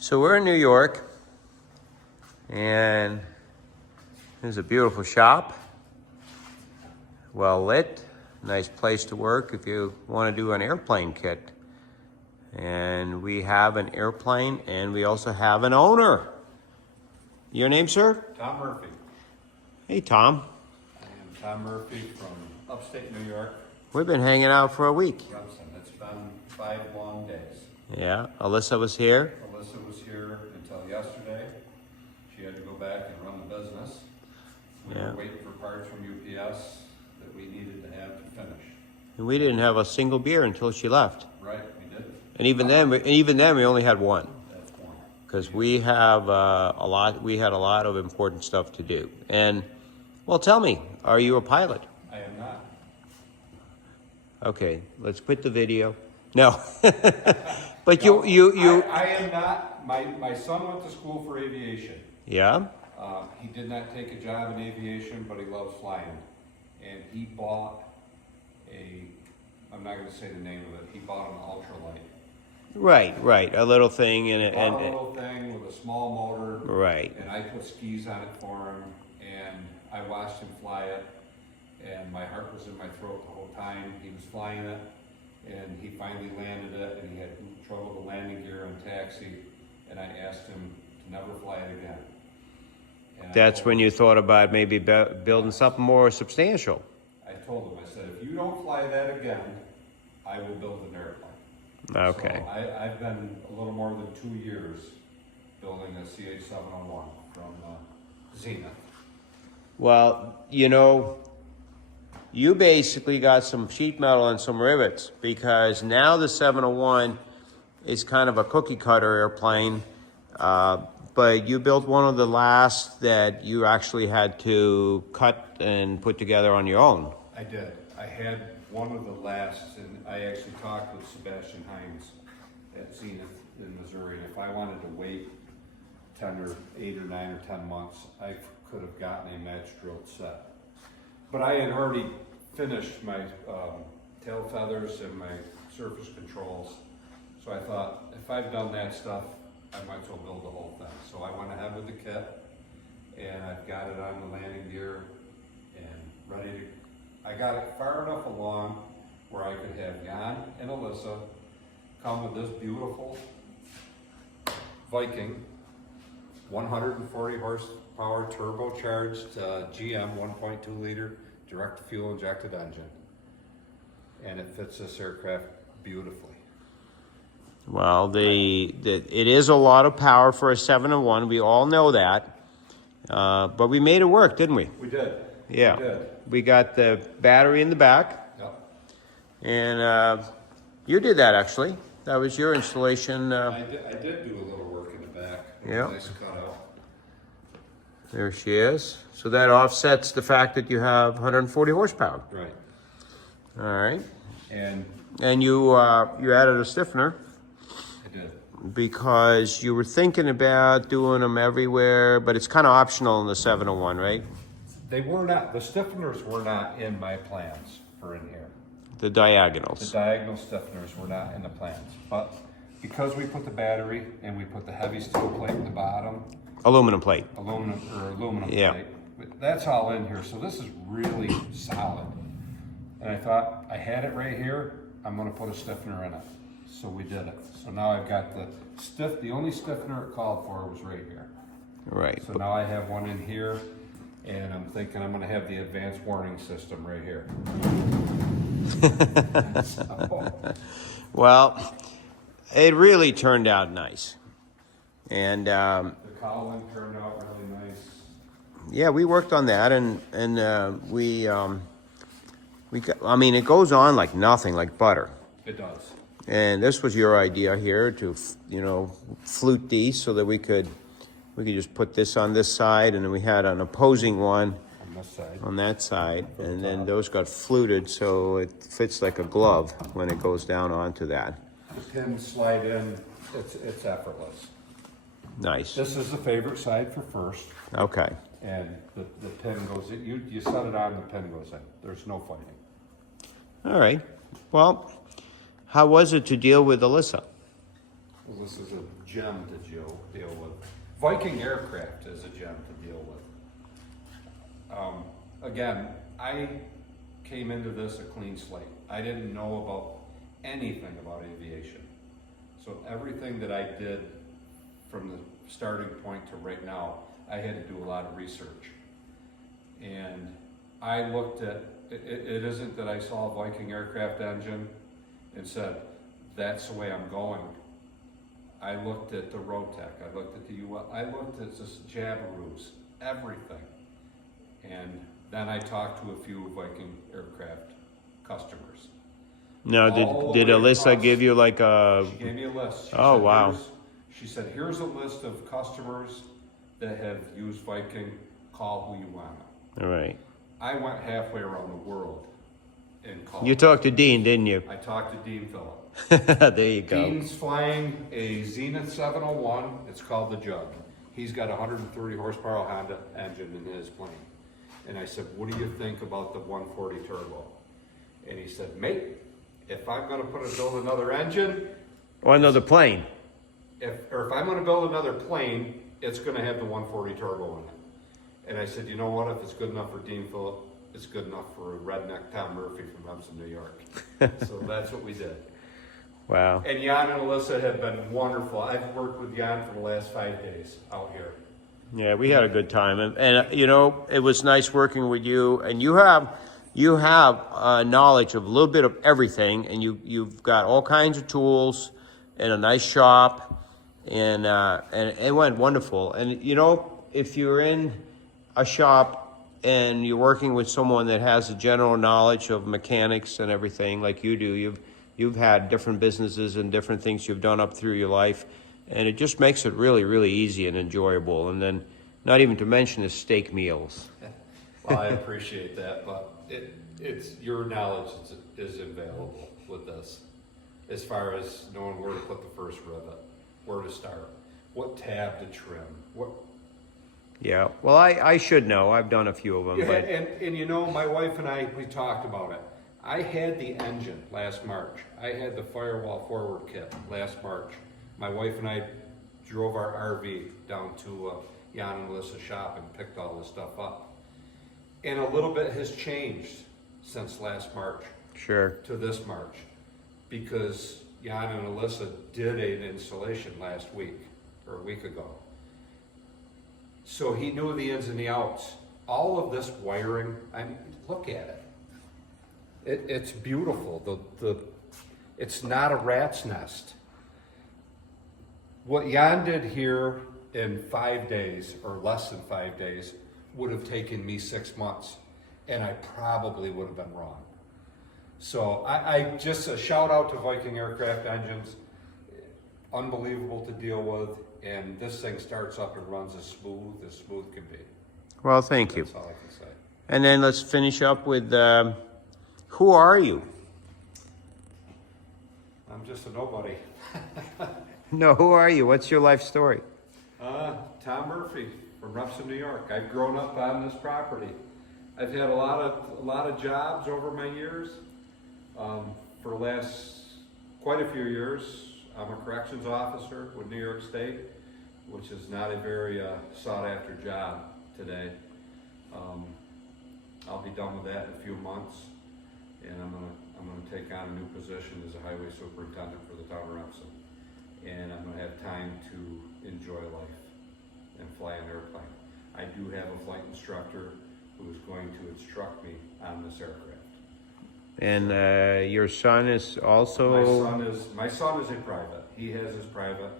So we're in New York, and there's a beautiful shop, well lit, nice place to work if you want to do an airplane kit. And we have an airplane, and we also have an owner. Your name, sir? Tom Murphy. Hey, Tom. I am Tom Murphy from upstate New York. We've been hanging out for a week. It's been 5 long days. Yeah, Alyssa was here. Alyssa was here until yesterday. She had to go back and run the business. We were waiting for parts from UPS that we needed to have to finish. And we didn't have a single beer until she left. Right, we did. And even then, we only had one. That's one. Because we have we had a lot of important stuff to do. And, well, tell me, are you a pilot? I am not. Okay, let's quit the video. No. But No, you. I am not. My son went to school for aviation. Yeah? He did not take a job in aviation, but he loves flying. And he bought I'm not going to say the name of it, he bought an ultralight. Right, a little thing A little thing with a small motor. Right. And I put skis on it for him, and I watched him fly it, and my heart was in my throat the whole time. He was flying it, and he finally landed it, and he had trouble with the landing gear on taxi, and I asked him to never fly it again. And That's when you thought about maybe building something more substantial. I told him, I said, if you don't fly that again, I will build an airplane. Okay. So I've been a little more than 2 years building a CH-701 from Zenith. Well, you basically got some sheet metal and some rivets, because now the 701 is kind of a cookie cutter airplane, but you built one of the last that you actually had to cut and put together on your own. I did. I had one of the last, and I actually talked with Sebastian Hines at Zenith in Missouri, and if I wanted to wait 8 or 9 or 10 months, I could have gotten a match drilled set. But I had already finished my tail feathers and my surface controls, so I thought, if I've done that stuff, I might as well build the whole thing. So I went ahead with the kit, and I've got it on the landing gear and ready to. I got it far enough along where I could have Jan and Alyssa come with this beautiful Viking 140 horsepower turbocharged GM 1.2 liter direct fuel injected engine, and it fits this aircraft beautifully. Well, it is a lot of power for a 701. We all know that, but we made it work, didn't we? We did. Yeah. We did. We got the battery in the back. Yep. And you did that, actually. That was your installation. I did do a little work in the back. Yeah. Nice cutout. There she is. So that offsets the fact that you have 140 horsepower. Right. All right. And you added a stiffener. I did. Because you were thinking about doing them everywhere, but it's kind of optional in the 701, right? They were not, the stiffeners were not in my plans for in here. The diagonals. The diagonal stiffeners were not in the plans. But because we put the battery and we put the heavy steel plate in the bottom, Aluminum plate. aluminum Yeah. plate, that's all in here. So this is really solid. And I thought, I had it right here, I'm gonna put a stiffener in it. So we did it. So now I've got the only stiffener it called for was right here. Right. So now I have one in here, and I'm thinking I'm gonna have the advanced warning system right here. Well, it really turned out nice. And The cowling turned out really nice. yeah, we worked on that, and we got, I mean, it goes on like nothing, like butter. It does. And this was your idea here to, flute these so that we could just put this on this side, and then we had an opposing one On this side. on that side, and then those got fluted so it fits like a glove when it goes down onto that. The pins slide in, it's effortless. Nice. This is the favorite side for first, Okay. and the pin goes in. You set it on, the pin goes in. There's no fighting. All right. Well, how was it to deal with Alyssa? Well, this is a gem to deal with. Viking aircraft is a gem to deal with. Again, I came into this a clean slate. I didn't know about anything about aviation. So everything that I did from the starting point to right now, I had to do a lot of research. And I looked at, it isn't that I saw a Viking aircraft engine and said, that's the way I'm going. I looked at the Rotec, I looked at the UL, I looked at this Jabiroos, everything. And then I talked to a few Viking aircraft customers. Now, did Alyssa give you like a? She gave me a list. Oh, wow. She said, here's a list of customers that have used Viking, call who you want. All right. I went halfway around the world and called. You talked to Dean, didn't you? I talked to Dean Phillip. There you go. Dean's flying a Zenith 701. It's called the Jug. He's got a 130 horsepower Honda engine in his plane. And I said, what do you think about the 140 turbo? And he said, mate, if I'm going to build another engine, Or another plane. if I'm going to build another plane, it's going to have the 140 turbo in it. And I said, you know what? If it's good enough for Dean Phillip, it's good enough for a redneck Tom Murphy from Hudson, New York. So that's what we did. Wow. And Jan and Alyssa have been wonderful. I've worked with Jan for the last 5 days out here. Yeah, we had a good time, and you know, it was nice working with you. And you have knowledge of a little bit of everything, and you've got all kinds of tools and a nice shop, and it went wonderful. And you know, if you're in a shop and you're working with someone that has a general knowledge of mechanics and everything like you do, you've had different businesses and different things you've done up through your life, and it just makes it really, really easy and enjoyable. And then, not even to mention the steak meals. Well, I appreciate that, but it's your knowledge is invaluable with this, as far as knowing where to put the first rivet, where to start, what tab to trim, what. Yeah, well, I should know. I've done a few of them. Yeah, But and you know, my wife and I, we talked about it. I had the engine last March. I had the firewall forward kit last March. My wife and I drove our RV down to Jan and Alyssa's shop and picked all this stuff up. And a little bit has changed since last March sure. to this March, because Jan and Alyssa did an installation last week, or a week ago. So he knew the ins and the outs. All of this wiring, I mean, look at it. It's beautiful. It's not a rat's nest. What Jan did here in 5 days, or less than 5 days, would have taken me 6 months, and I probably would have been wrong. So I just a shout out to Viking aircraft engines. Unbelievable to deal with, and this thing starts up and runs as smooth can be. Well, thank you. That's all I can say. And then let's finish up with, who are you? I'm just a nobody. No, who are you? What's your life story? Tom Murphy from Hudson, New York. I've grown up on this property. I've had a lot of jobs over my years. For the last quite a few years, I'm a corrections officer with New York State, which is not a very sought after job today. I'll be done with that in a few months, and I'm gonna take on a new position as a highway superintendent for the town of Remsen. And I'm gonna have time to enjoy life and fly an airplane. I do have a flight instructor who is going to instruct me on this aircraft. And your son is also... My son is a private. He has his private,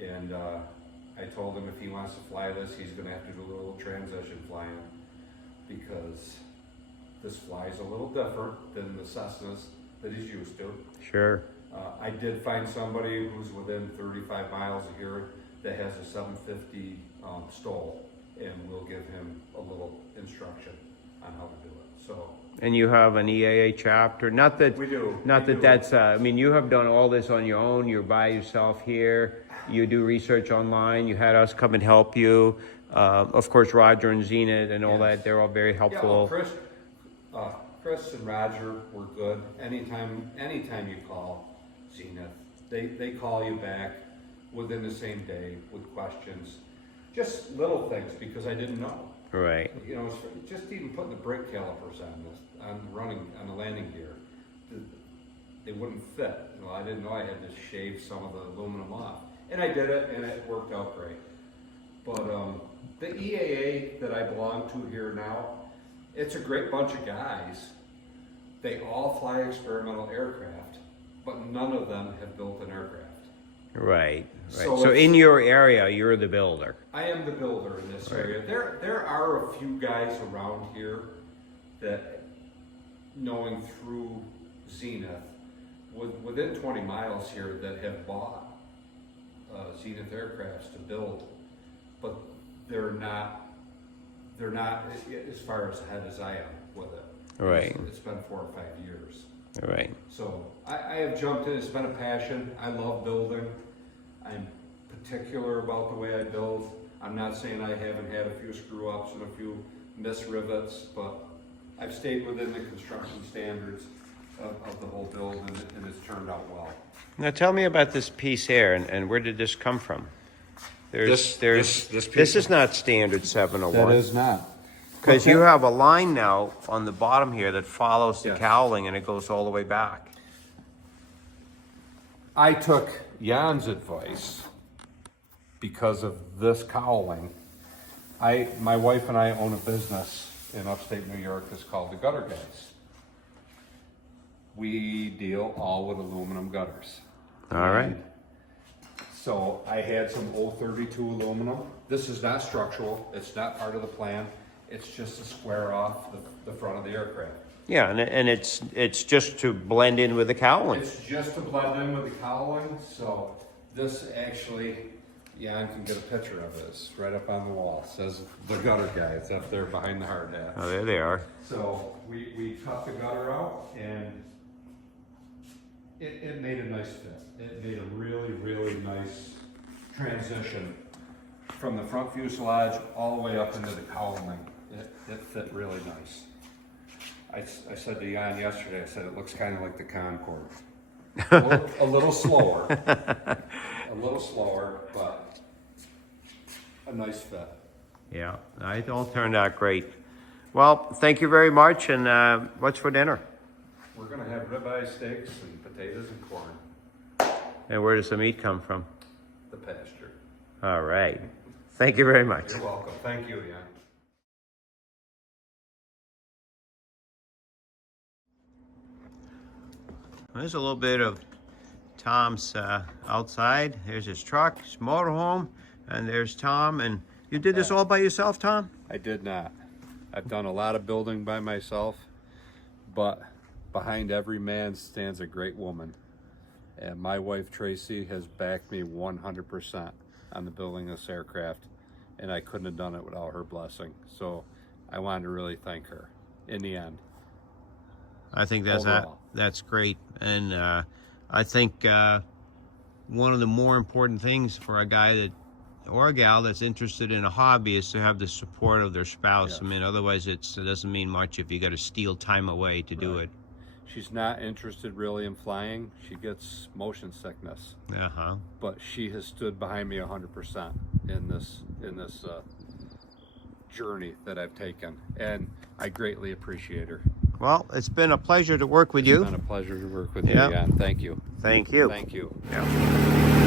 and I told him if he wants to fly this, he's gonna have to do a little transition flying, because this flies a little different than the Cessnas that he's used to. Sure. I did find somebody who's within 35 miles of here that has a 750 Stoll, and we'll give him a little instruction on how to do it. So. And you have an EAA chapter. Not that We do. That's. I mean, you have done all this on your own. You're by yourself here. You do research online. You had us come and help you. Of course, Roger and Zenith and all that. They're all very helpful. Yeah, Chris and Roger were good. Anytime you call Zenith, they call you back. within the same day with questions. Just little things because I didn't know. Right. You know, just even putting the brake calipers on the landing gear, they wouldn't fit. You know, I didn't know I had to shave some of the aluminum off. And I did it, and it worked out great. But the EAA that I belong to here now, it's a great bunch of guys. They all fly experimental aircraft, but none of them have built an aircraft. Right. So in your area, you're the builder. I am the builder in this area. There are a few guys around here that, knowing through Zenith, within 20 miles here, that have bought Zenith aircrafts to build, but they're not as far ahead as I am with it. Right. It's been 4 or 5 years. Right. So I have jumped in. It's been a passion. I love building. I'm particular about the way I build. I'm not saying I haven't had a few screw ups and a few miss rivets, but I've stayed within the construction standards of the whole build, and it's turned out well. Now tell me about this piece here, and where did this come from? This This is not standard 701. That is not. Because you have a line now on the bottom here that follows the Yes. cowling, and it goes all the way back. I took Jan's advice because of this cowling. My wife and I own a business in upstate New York that's called the Gutter Guys. We deal all with aluminum gutters. All right. And so I had some 032 aluminum. This is not structural. It's not part of the plan. It's just to square off the front of the aircraft. Yeah, and it's just to blend in with the cowling. It's just to blend in with the cowling, so this actually, Jan can get a picture of this right up on the wall. It says the Gutter Guy. It's up there behind the hard hat. Oh, there they are. So we cut the gutter out, and it made a nice fit. It made a really, really nice transition from the front fuselage all the way up into the cowling. It fit really nice. I said to Jan yesterday, I said it looks kind of like the Concorde. A little slower, but a nice fit. Yeah, it all turned out great. Well, thank you very much, and what's for dinner? We're gonna have ribeye steaks and potatoes and corn. And where does the meat come from? The pasture. All right. Thank you very much. You're welcome. Thank you, Jan. There's a little bit of Tom's outside. There's his truck, his motorhome, and there's Tom. And you did this all by yourself, Tom? I did not. I've done a lot of building by myself, but behind every man stands a great woman. And my wife, Tracy, has backed me 100% on the building of this aircraft, and I couldn't have done it without her blessing. So I wanted to really thank her in the end. I think Overall. that's great. And I think one of the more important things for a guy or a gal that's interested in a hobby is to have the support of their spouse. Yes. I mean, otherwise it doesn't mean much if you got to steal time away to do it. She's not interested really in flying. She gets motion sickness, Uh-huh. but she has stood behind me 100% in this journey that I've taken, and I greatly appreciate her. Well, it's been a pleasure to work with you. It's been a pleasure to work with you, Yeah. Jan. Thank you. Thank you. Thank you. Yeah.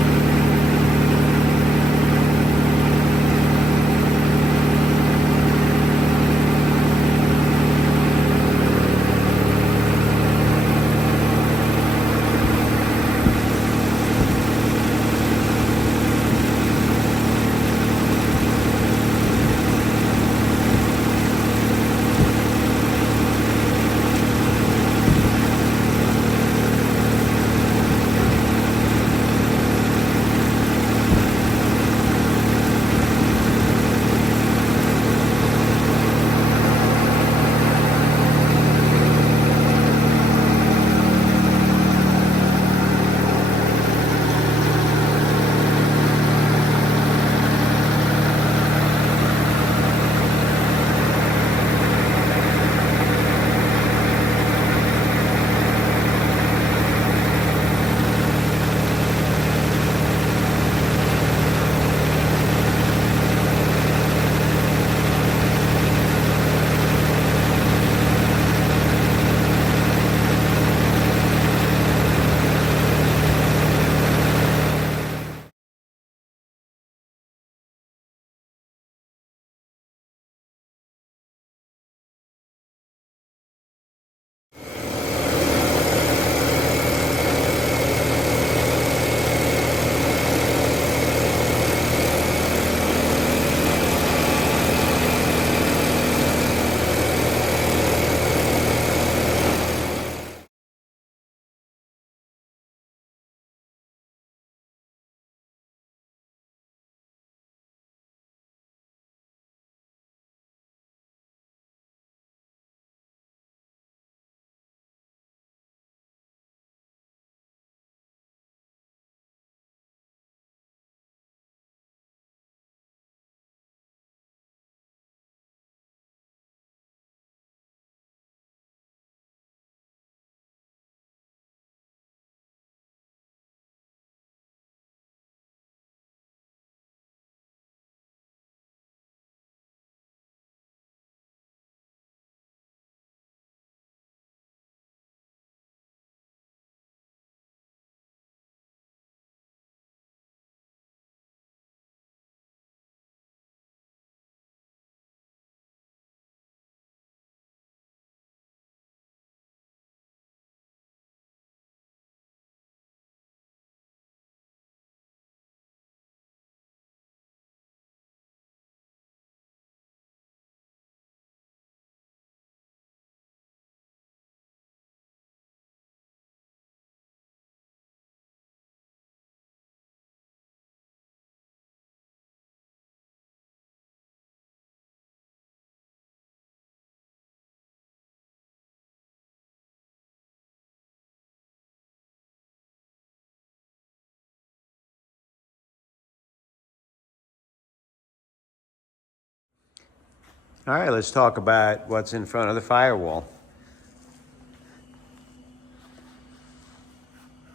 All right, let's talk about what's in front of the firewall.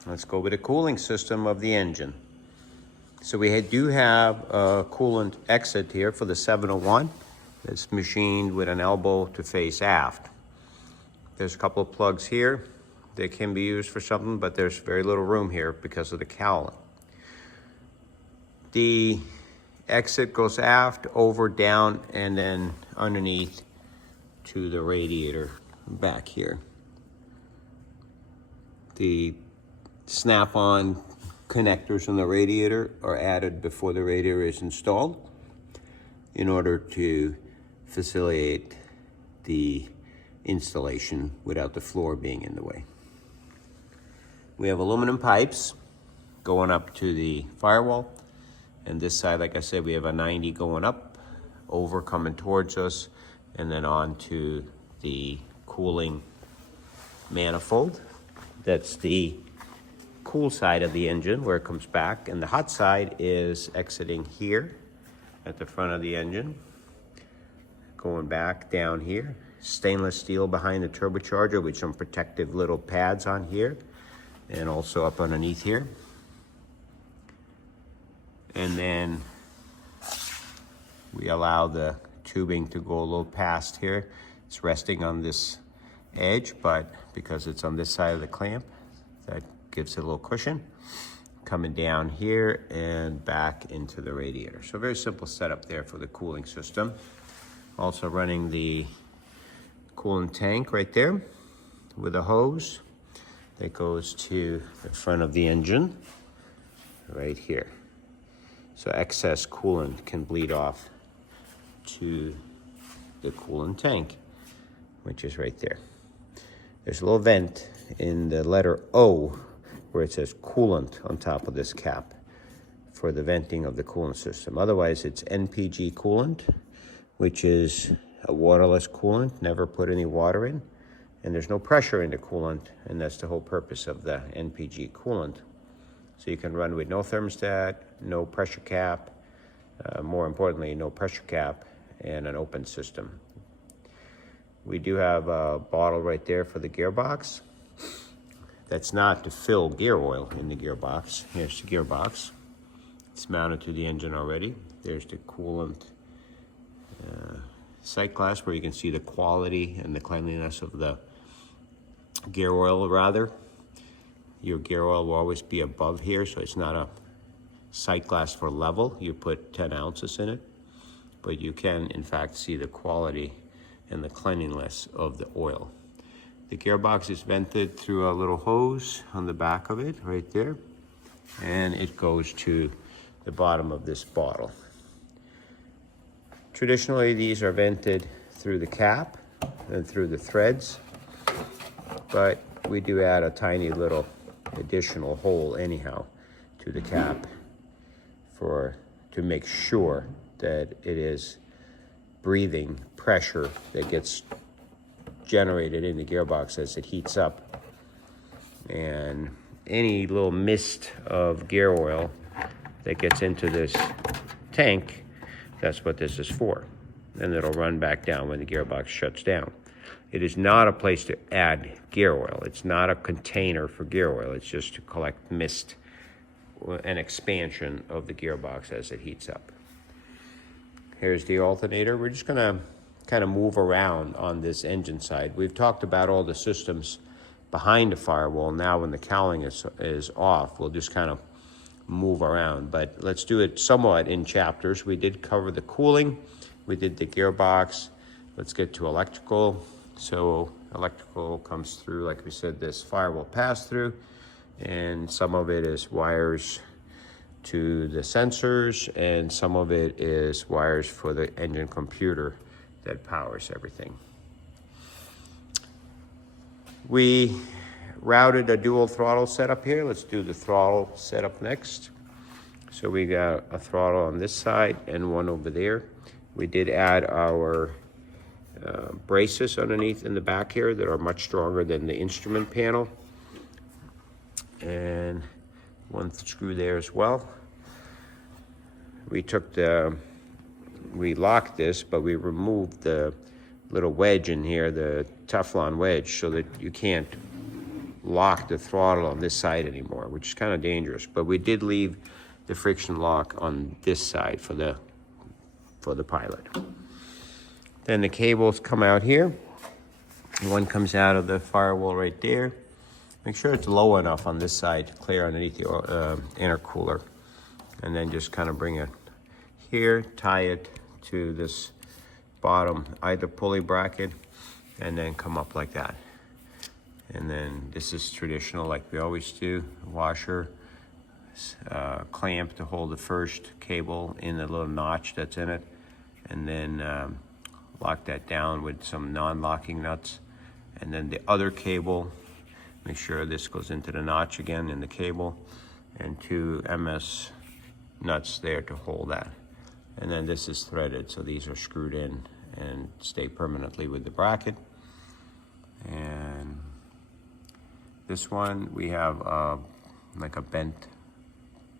Let's go with the cooling system of the engine. So we do have a coolant exit here for the 701. It's machined with an elbow to face aft. There's a couple of plugs here. They can be used for something, but there's very little room here because of the cowling. The exit goes aft, over, down, and then underneath to the radiator back here. The snap-on connectors on the radiator are added before the radiator is installed in order to facilitate the installation without the floor being in the way. We have aluminum pipes going up to the firewall, and this side, like I said, we have a 90 going up, over coming towards us, and then on to the cooling manifold. That's the cool side of the engine where it comes back, and the hot side is exiting here at the front of the engine, going back down here. Stainless steel behind the turbocharger with some protective little pads on here and also up underneath here. And then we allow the tubing to go a little past here. It's resting on this edge, but because it's on this side of the clamp, that gives it a little cushion. Coming down here and back into the radiator. So very simple setup there for the cooling system. Also running the coolant tank right there with a hose that goes to the front of the engine right here. So excess coolant can bleed off to the coolant tank, which is right there. There's a little vent in the letter O where it says coolant on top of this cap for the venting of the coolant system. Otherwise, it's NPG coolant, which is a waterless coolant, never put any water in, and there's no pressure in the coolant, and that's the whole purpose of the NPG coolant. So you can run with no thermostat, no pressure cap, more importantly, no pressure cap, and an open system. We do have a bottle right there for the gearbox. That's not to fill gear oil in the gearbox. Here's the gearbox. It's mounted to the engine already. There's the coolant sight glass where you can see the quality and the cleanliness of the gear oil rather. Your gear oil will always be above here, so it's not a sight glass for level. You put 10 ounces in it, but you can in fact see the quality and the cleanliness of the oil. The gearbox is vented through a little hose on the back of it right there, and it goes to the bottom of this bottle. Traditionally, these are vented through the cap and through the threads, but we do add a tiny little additional hole anyhow to the cap to make sure that it is breathing pressure that gets generated in the gearbox as it heats up. And any little mist of gear oil that gets into this tank, that's what this is for. And it'll run back down when the gearbox shuts down. It is not a place to add gear oil. It's not a container for gear oil. It's just to collect mist and expansion of the gearbox as it heats up. Here's the alternator. We're just gonna kind of move around on this engine side. We've talked about all the systems behind the firewall. Now when the cowling is off, we'll just kind of move around, but let's do it somewhat in chapters. We did cover the cooling, we did the gearbox. Let's get to electrical. So electrical comes through, like we said, this firewall pass-through, and some of it is wires to the sensors, and some of it is wires for the engine computer that powers everything. We routed a dual throttle setup here. Let's do the throttle setup next. So we got a throttle on this side and one over there. We did add our braces underneath in the back here that are much stronger than the instrument panel. And one screw there as well. We took the we locked this, but we removed the little wedge in here, the Teflon wedge, so that you can't lock the throttle on this side anymore, which is kind of dangerous. But we did leave the friction lock on this side for the pilot. Then the cables come out here. One comes out of the firewall right there. Make sure it's low enough on this side to clear underneath the intercooler. And then just kind of bring it here, tie it to this bottom either pulley bracket, and then come up like that. And then this is traditional, like we always do. Washer, clamp to hold the first cable in the little notch that's in it, and then lock that down with some non-locking nuts. And then the other cable, make sure this goes into the notch again in the cable, and 2 MS nuts there to hold that. And then this is threaded, so these are screwed in and stay permanently with the bracket. And this one, we have like a bent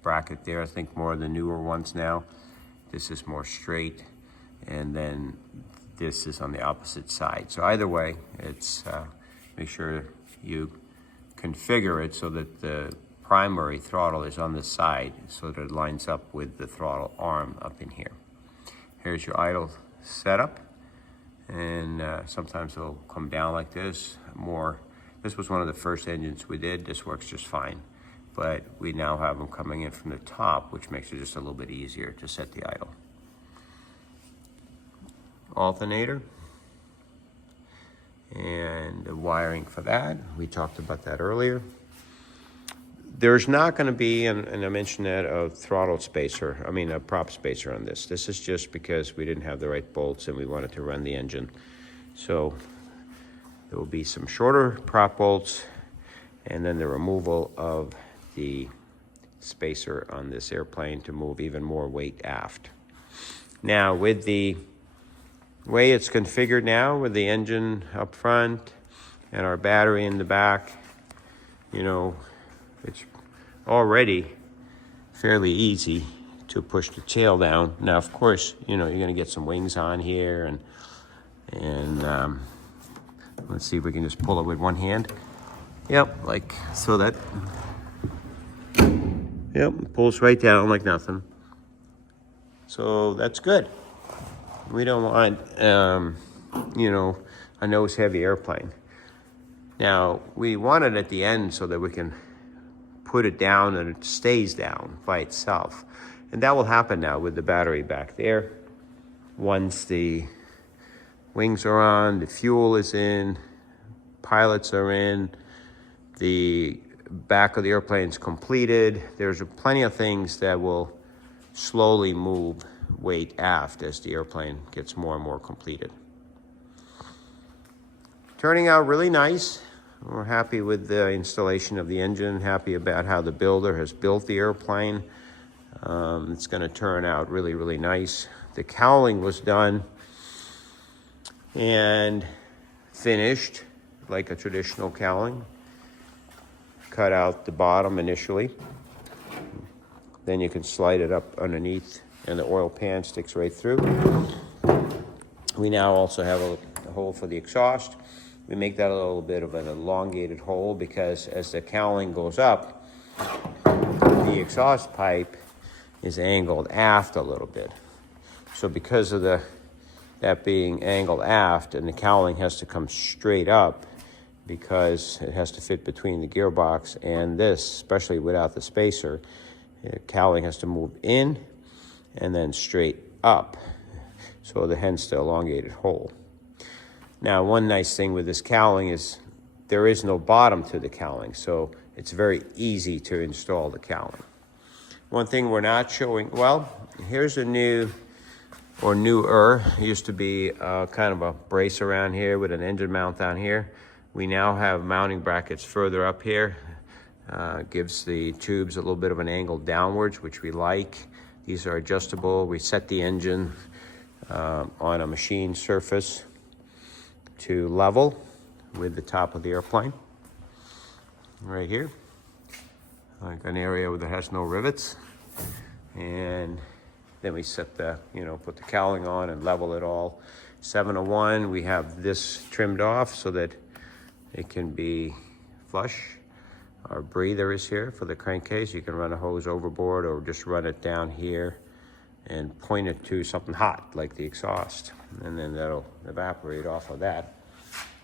bracket there. I think more of the newer ones now. This is more straight, and then this is on the opposite side. So either way, it's make sure you configure it so that the primary throttle is on the side, so that it lines up with the throttle arm up in here. Here's your idle setup, and sometimes it'll come down like this. This was one of the first engines we did. This works just fine, but we now have them coming in from the top, which makes it just a little bit easier to set the idle. Alternator and the wiring for that, we talked about that earlier. There's not going to be, and I mentioned that, a throttle spacer, a prop spacer on this. This is just because we didn't have the right bolts and we wanted to run the engine. So there will be some shorter prop bolts, and then the removal of the spacer on this airplane to move even more weight aft. Now, with the way it's configured now, with the engine up front and our battery in the back, it's already fairly easy to push the tail down. Now, of course, you're going to get some wings on here, and let's see if we can just pull it with one hand. Yep, like so that. Yep, pulls right down like nothing. So that's good. We don't want, a nose-heavy airplane. Now, we want it at the end so that we can put it down and it stays down by itself. And that will happen now with the battery back there. Once the wings are on, the fuel is in, pilots are in, the back of the airplane's completed. There's plenty of things that will slowly move weight aft as the airplane gets more and more completed. Turning out really nice. We're happy with the installation of the engine, happy about how the builder has built the airplane. It's going to turn out really, really nice. The cowling was done and finished like a traditional cowling. Cut out the bottom initially. Then you can slide it up underneath, and the oil pan sticks right through. We now also have a hole for the exhaust. We make that a little bit of an elongated hole because as the cowling goes up, the exhaust pipe is angled aft a little bit. So because of that being angled aft, and the cowling has to come straight up because it has to fit between the gearbox and this, especially without the spacer, the cowling has to move in and then straight up. So hence the elongated hole. Now, one nice thing with this cowling is there is no bottom to the cowling, so it's very easy to install the cowling. One thing we're not showing, well, here's a new, or newer, it used to be kind of a brace around here with an engine mount down here. We now have mounting brackets further up here. Gives the tubes a little bit of an angle downwards, which we like. These are adjustable. We set the engine on a machine surface to level with the top of the airplane. Right here, like an area that has no rivets. And Then we set the, put the cowling on and level it all. 701, we have this trimmed off so that it can be flush. Our breather is here for the crankcase. You can run a hose overboard or just run it down here and point it to something hot like the exhaust. And then that'll evaporate off of that.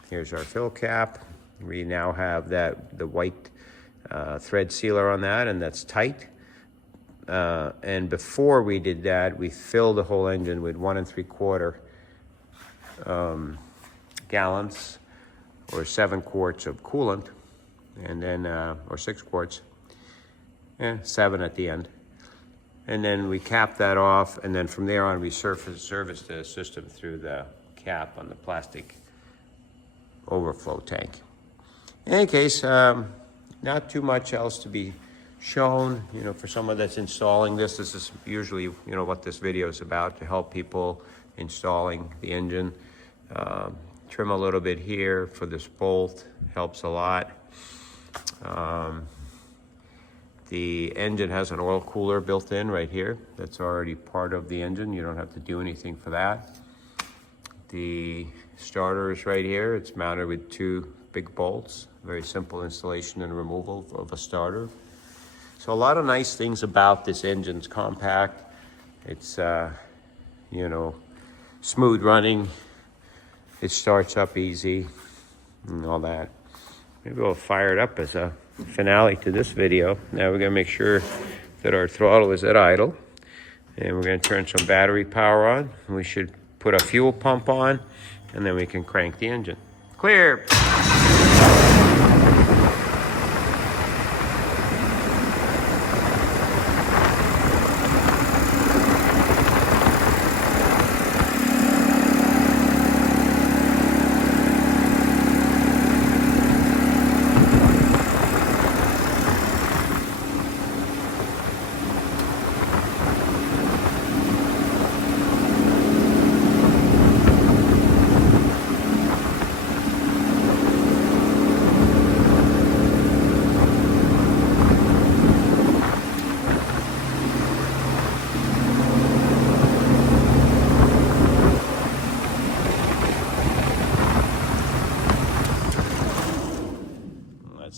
Here's our fill cap. We now have the white thread sealer on that, and that's tight. And before we did that, we filled the whole engine with 1 3/4 gallons or 7 quarts of coolant, and then or 6 quarts, 7 at the end. And then we cap that off, and then from there on we service the system through the cap on the plastic overflow tank. In any case, not too much else to be shown. For someone that's installing this is usually what this video is about, to help people installing the engine. Trim a little bit here for this bolt, helps a lot. The engine has an oil cooler built in right here. That's already part of the engine. You don't have to do anything for that. The starter is right here. It's mounted with 2 big bolts. Very simple installation and removal of a starter. So a lot of nice things about this engine. It's compact. It's, smooth running. It starts up easy and all that. Maybe we'll fire it up as a finale to this video. Now we're gonna make sure that our throttle is at idle. And we're gonna turn some battery power on. And we should put a fuel pump on, and then we can crank the engine. Clear.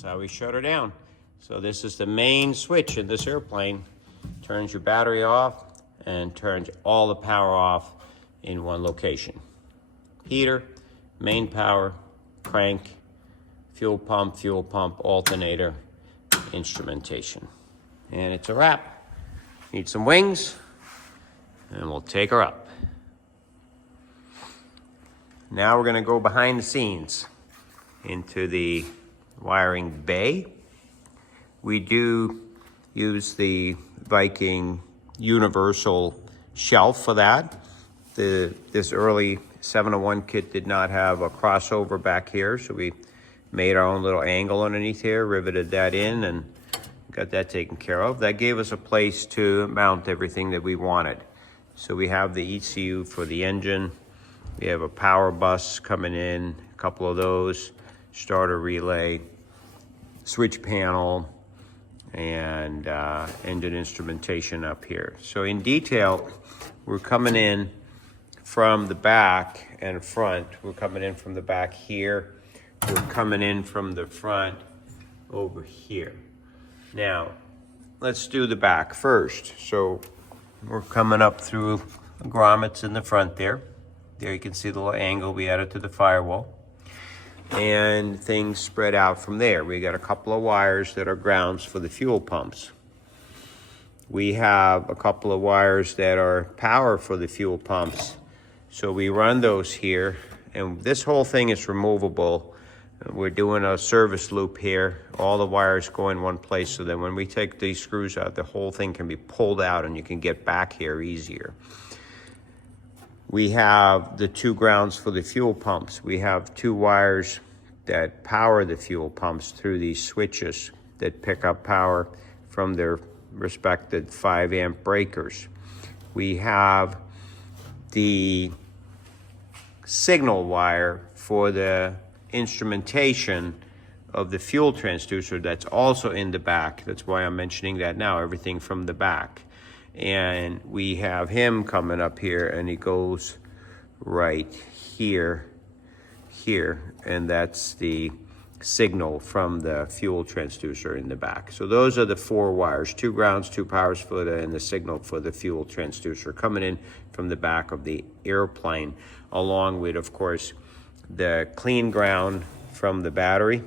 How we shut her down. So this is the main switch in this airplane. Turns your battery off and turns all the power off in one location. Heater, main power, crank, fuel pump, alternator, instrumentation. And it's a wrap. Need some wings, and we'll take her up. Now we're gonna go behind the scenes into the wiring bay. We do use the Viking universal shelf for that. This early 701 kit did not have a crossover back here, so we made our own little angle underneath here, riveted that in, and got that taken care of. That gave us a place to mount everything that we wanted. So we have the ECU for the engine. We have a power bus coming in, a couple of those, starter relay, switch panel, and engine instrumentation up here. So in detail, we're coming in from the back and front. We're coming in from the back here. We're coming in from the front over here. Now, let's do the back first. So we're coming up through the grommets in the front there. There you can see the little angle we added to the firewall. And things spread out from there. We got a couple of wires that are grounds for the fuel pumps. We have a couple of wires that are power for the fuel pumps. So we run those here, and this whole thing is removable. We're doing a service loop here. All the wires go in one place, so that when we take these screws out, the whole thing can be pulled out and you can get back here easier. We have the 2 grounds for the fuel pumps. We have 2 wires that power the fuel pumps through these switches that pick up power from their respective 5-amp breakers. We have the signal wire for the instrumentation of the fuel transducer that's also in the back. That's why I'm mentioning that now, everything from the back. And we have him coming up here, and he goes right here, and that's the signal from the fuel transducer in the back. So those are the 4 wires, 2 grounds, 2 powers for and the signal for the fuel transducer coming in from the back of the airplane, along with, of course, the clean ground from the battery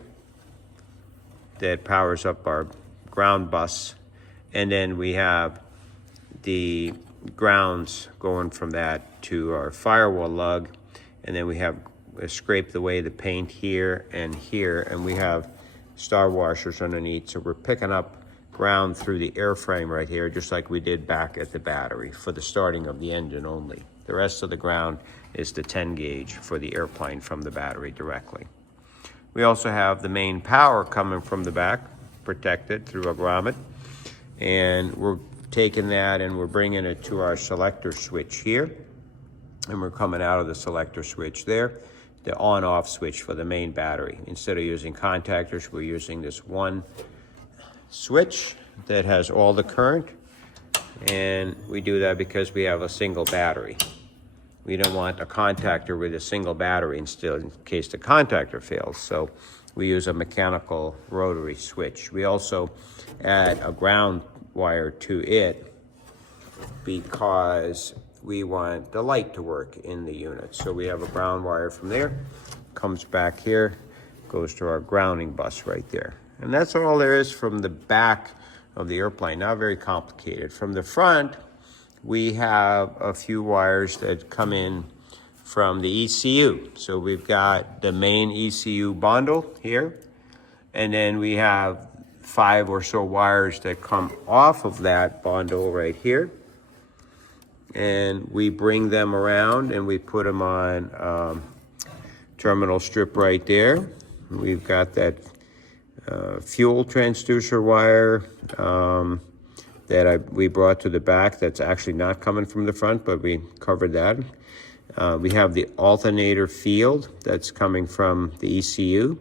that powers up our ground bus. And then we have the grounds going from that to our firewall lug. And then we have scraped away the paint here, and we have star washers underneath. So we're picking up ground through the airframe right here, just like we did back at the battery for the starting of the engine only. The rest of the ground is the 10 gauge for the airplane from the battery directly. We also have the main power coming from the back, protected through a grommet. And we're taking that and we're bringing it to our selector switch here. And we're coming out of the selector switch there, the on-off switch for the main battery. Instead of using contactors, we're using this one switch that has all the current. And we do that because we have a single battery. We don't want a contactor with a single battery in case the contactor fails. So we use a mechanical rotary switch. We also add a ground wire to it because we want the light to work in the unit. So we have a ground wire from there, comes back here, goes to our grounding bus right there. And that's all there is from the back of the airplane, not very complicated. From the front, we have a few wires that come in from the ECU. So we've got the main ECU bundle here, and then we have 5 or so wires that come off of that bundle right here. And we bring them around and we put them on terminal strip right there. We've got that fuel transducer wire that we brought to the back that's actually not coming from the front, but we covered that. We have the alternator field that's coming from the ECU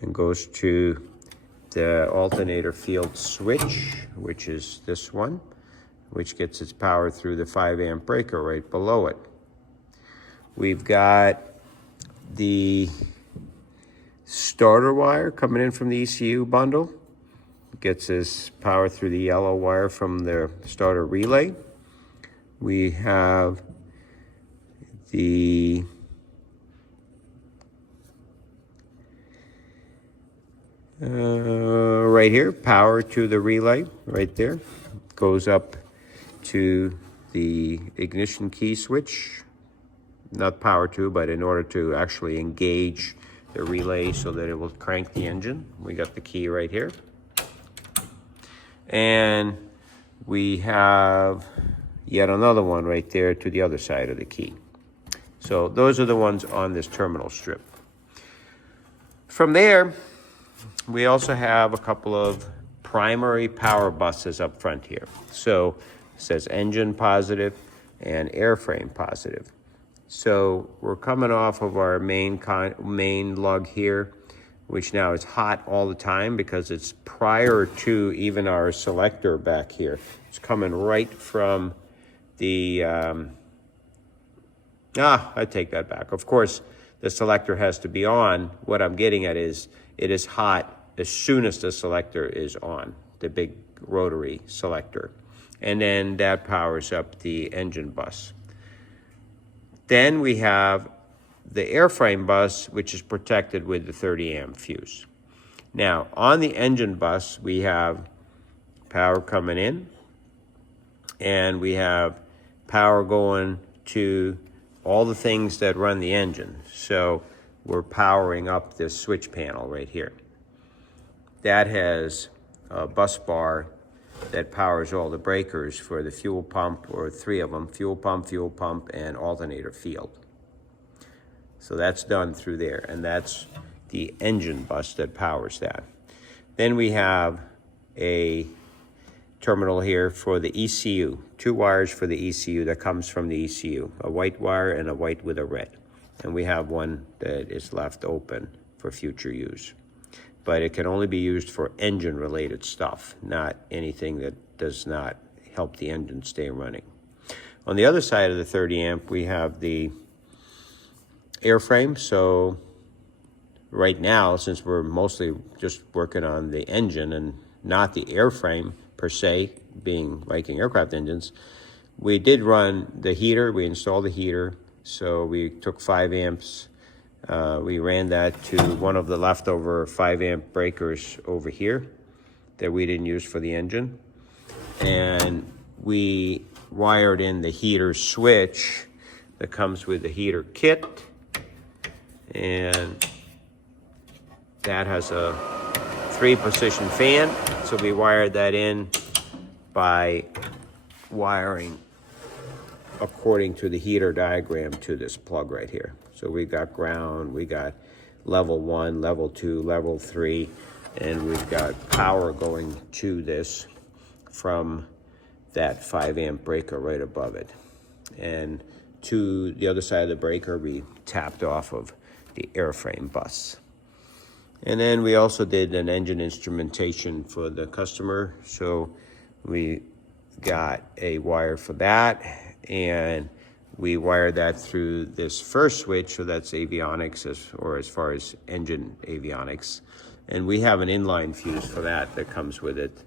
and goes to the alternator field switch, which is this one, which gets its power through the 5 amp breaker right below it. We've got the starter wire coming in from the ECU bundle. Gets its power through the yellow wire from the starter relay. We have the right here, power to the relay right there. Goes up to the ignition key switch. Not power to, but in order to actually engage the relay so that it will crank the engine. We got the key right here. And we have yet another one right there to the other side of the key. So those are the ones on this terminal strip. From there, we also have a couple of primary power buses up front here. So it says engine positive and airframe positive. So we're coming off of our main lug here, which now is hot all the time because it's prior to even our selector back here. It's coming right from the, I take that back. Of course, the selector has to be on. What I'm getting at is it is hot as soon as the selector is on, the big rotary selector. And then that powers up the engine bus. Then we have the airframe bus, which is protected with the 30 amp fuse. Now, on the engine bus, we have power coming in, and we have power going to all the things that run the engine. So we're powering up this switch panel right here. That has a bus bar that powers all the breakers for the fuel pump, or 3 of them, fuel pump, and alternator field. So that's done through there, and that's the engine bus that powers that. Then we have a terminal here for the ECU, 2 wires for the ECU that comes from the ECU, a white wire and a white with a red. And we have one that is left open for future use. But it can only be used for engine-related stuff, not anything that does not help the engine stay running. On the other side of the 30 amp, we have the airframe. So right now, since we're mostly just working on the engine and not the airframe per se, being Viking aircraft engines, we did run the heater. We installed the heater. So we took 5 amps. We ran that to one of the leftover 5 amp breakers over here that we didn't use for the engine. And we wired in the heater switch that comes with the heater kit. And that has a 3-position fan. So we wired that in by wiring according to the heater diagram to this plug right here. So we got ground, we got level 1, level 2, level 3, and we've got power going to this from that 5 amp breaker right above it. And to the other side of the breaker, we tapped off of the airframe bus. And then we also did an engine instrumentation for the customer. So we got a wire for that, and we wired that through this first switch, so that's avionics, as far as engine avionics. And we have an inline fuse for that comes with it,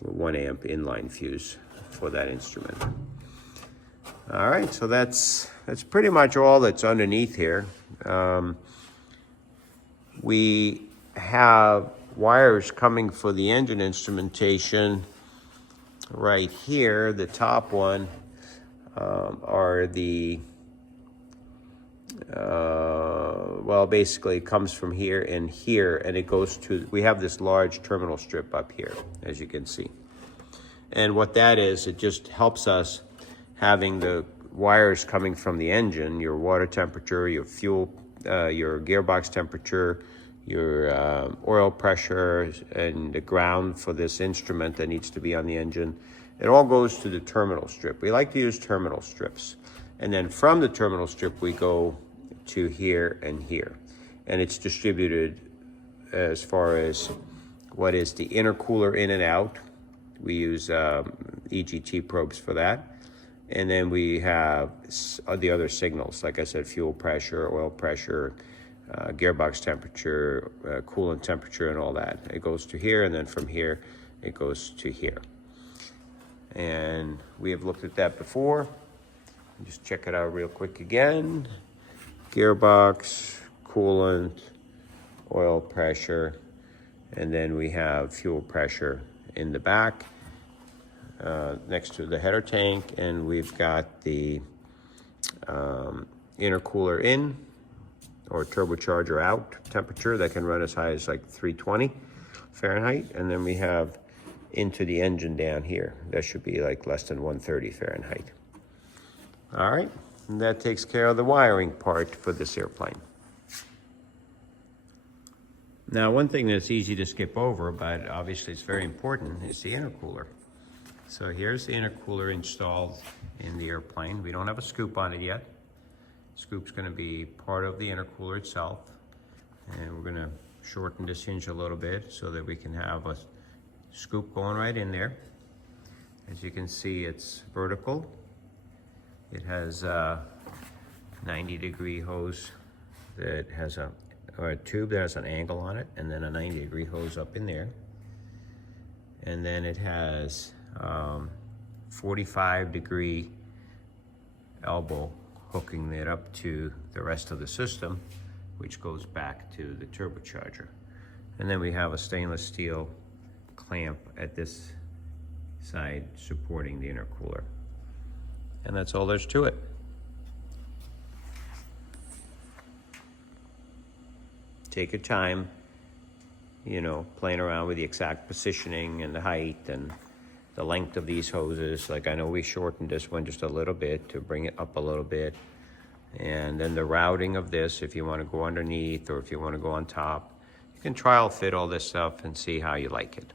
1 amp inline fuse for that instrument. All right, so that's pretty much all that's underneath here. We have wires coming for the engine instrumentation right here. The top one are the, well, basically it comes from here and here, and it goes to, we have this large terminal strip up here, as you can see. And what that is, it just helps us having the wires coming from the engine, your water temperature, your fuel, your gearbox temperature, your oil pressure, and the ground for this instrument that needs to be on the engine. It all goes to the terminal strip. We like to use terminal strips. And then from the terminal strip, we go to here and here. And it's distributed as far as what is the intercooler in and out. We use EGT probes for that. And then we have the other signals, like I said, fuel pressure, oil pressure, gearbox temperature, coolant temperature, and all that. It goes to here, and then from here, it goes to here. And we have looked at that before. Just check it out real quick again. Gearbox, coolant, oil pressure, and then we have fuel pressure in the back next to the header tank, and we've got the intercooler in or turbocharger out temperature that can run as high as like 320 Fahrenheit, and then we have into the engine down here. That should be like less than 130 Fahrenheit. All right, and that takes care of the wiring part for this airplane. Now, one thing that's easy to skip over, but obviously it's very important, is the intercooler. So here's the intercooler installed in the airplane. We don't have a scoop on it yet. Scoop's gonna be part of the intercooler itself. And we're gonna shorten this hinge a little bit so that we can have a scoop going right in there. As you can see, it's vertical. It has a 90-degree hose that has or a tube that has an angle on it, and then a 90-degree hose up in there. And then it has 45-degree elbow hooking it up to the rest of the system, which goes back to the turbocharger. And then we have a stainless steel clamp at this side supporting the intercooler. And that's all there's to it. Take your time, you know, playing around with the exact positioning and the height and the length of these hoses. Like I know we shortened this one just a little bit to bring it up a little bit. And then the routing of this, if you want to go underneath or if you want to go on top, you can trial fit all this stuff and see how you like it.